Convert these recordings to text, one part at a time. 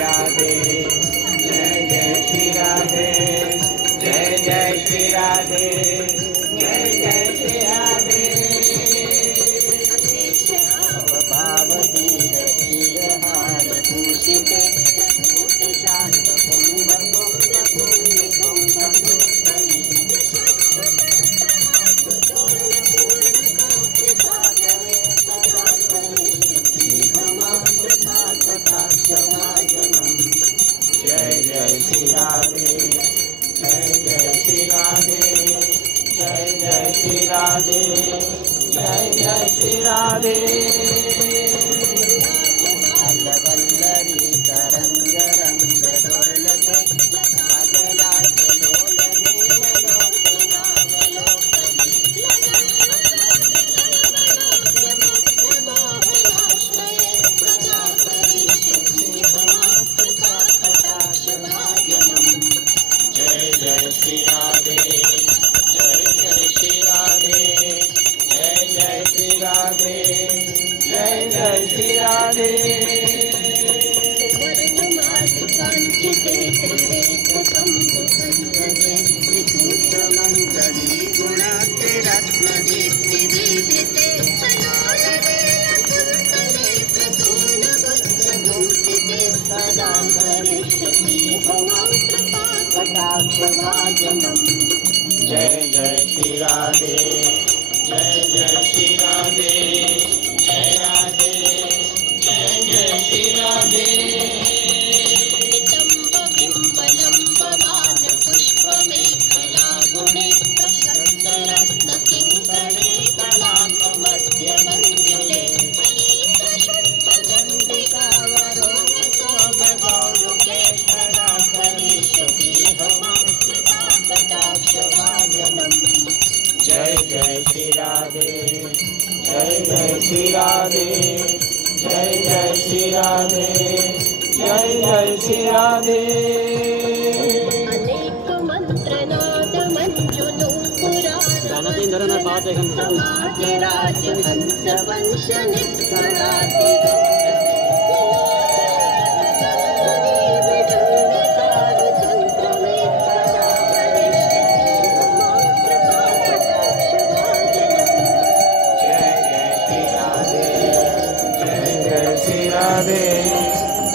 राधे, जय जय श्री राधे, जय जय श्री राधे, जय जय श्री राधे। अशेष भाव धीर चिरहार भूषित शांत कुंभ कुंभ कुंभ कुंभ जय जय श्री राधे, जय जय श्री राधे, जय जय श्री राधे, जय जय श्री राधे। वल्लरी तरंग रंग दोलते जय जय श्री राधे, जय जय श्री राधे, जय जय श्री राधे, जय जय श्री राधे। कांचिते मंगली गुणाते रत्न दीप्ति दीपिते सदा करिष्यति भवान् कृपा कटाक्ष भाजनम्। जय जय श्री राधे, जय जय श्री राधे, जय राधे, जय जय श्री राधे। नितंब बिंबलंब मान पुष्पमेखला गुणे प्रशस्त रत्न किंकरे कलाप मध्य मंजुले जय जय श्री राधे, जय जय श्री राधे, जय जय श्री राधे, जय जय श्री राधे। अनेक मंत्र नाद मंजुनु पुराण समाज राज हंस वंश निखराति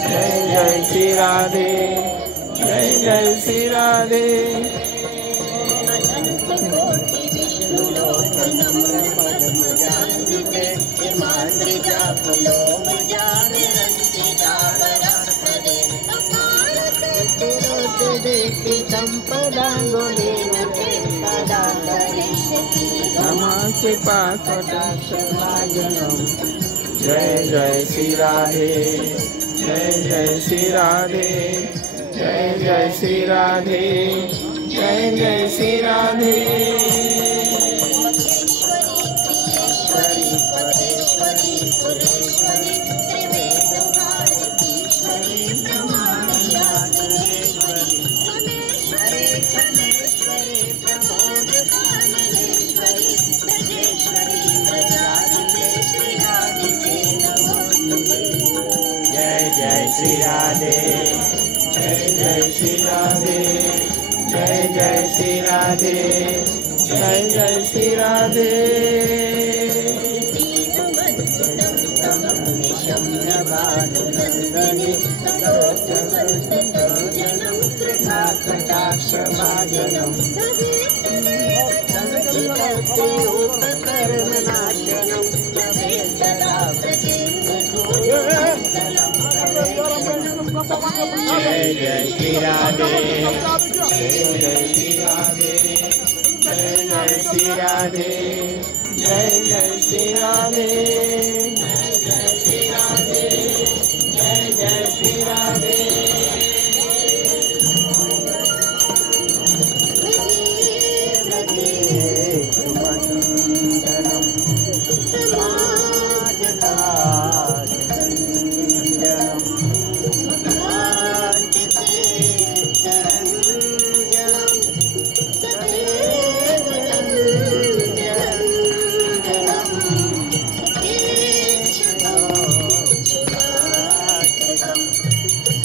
जय जय श्री राधे, जय जय श्री राधे। अनंत कोटि विष्णु लोक नम्र पद्मजान्विते हिमाद्रिजा पुलोमजा विरंचिता वरप्रदे अपार सिद्धिरोद्धि संपदांगुलीन सदा करिष्यति भवान् कृपा कटाक्ष भाजनम्। जय जय श्री राधे, जय जय श्री राधे, जय जय श्री राधे, जय जय श्री राधे। महेश्वरी प्रियेश्वरी स्वदेश्वरी सुरेश्वरी त्रिवेद भारतीश्वरी प्रमाण शास्त्रेश्वरी महेश्वरी क्षमेश्वरी प्रमोद काननेश्वरी ब्रजेश्वरी प्रजापते श्री राधिके नमोस्तुते। जय जय श्री राधे, जय जय श्री राधे, जय जय श्री राधे, जय जय श्री राधे। कटाक्ष भाजनम् कर्म नाशनम् जय जय श्री राधे, जय जय श्री राधे, जय जय श्री राधे, जय जय श्री राधे, जय जय श्री राधे, जय जय श्री राधे।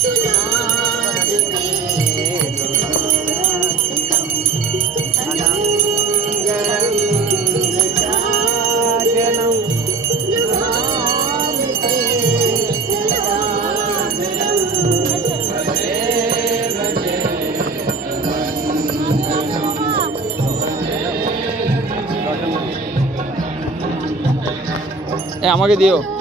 सुना আমাকে দিও।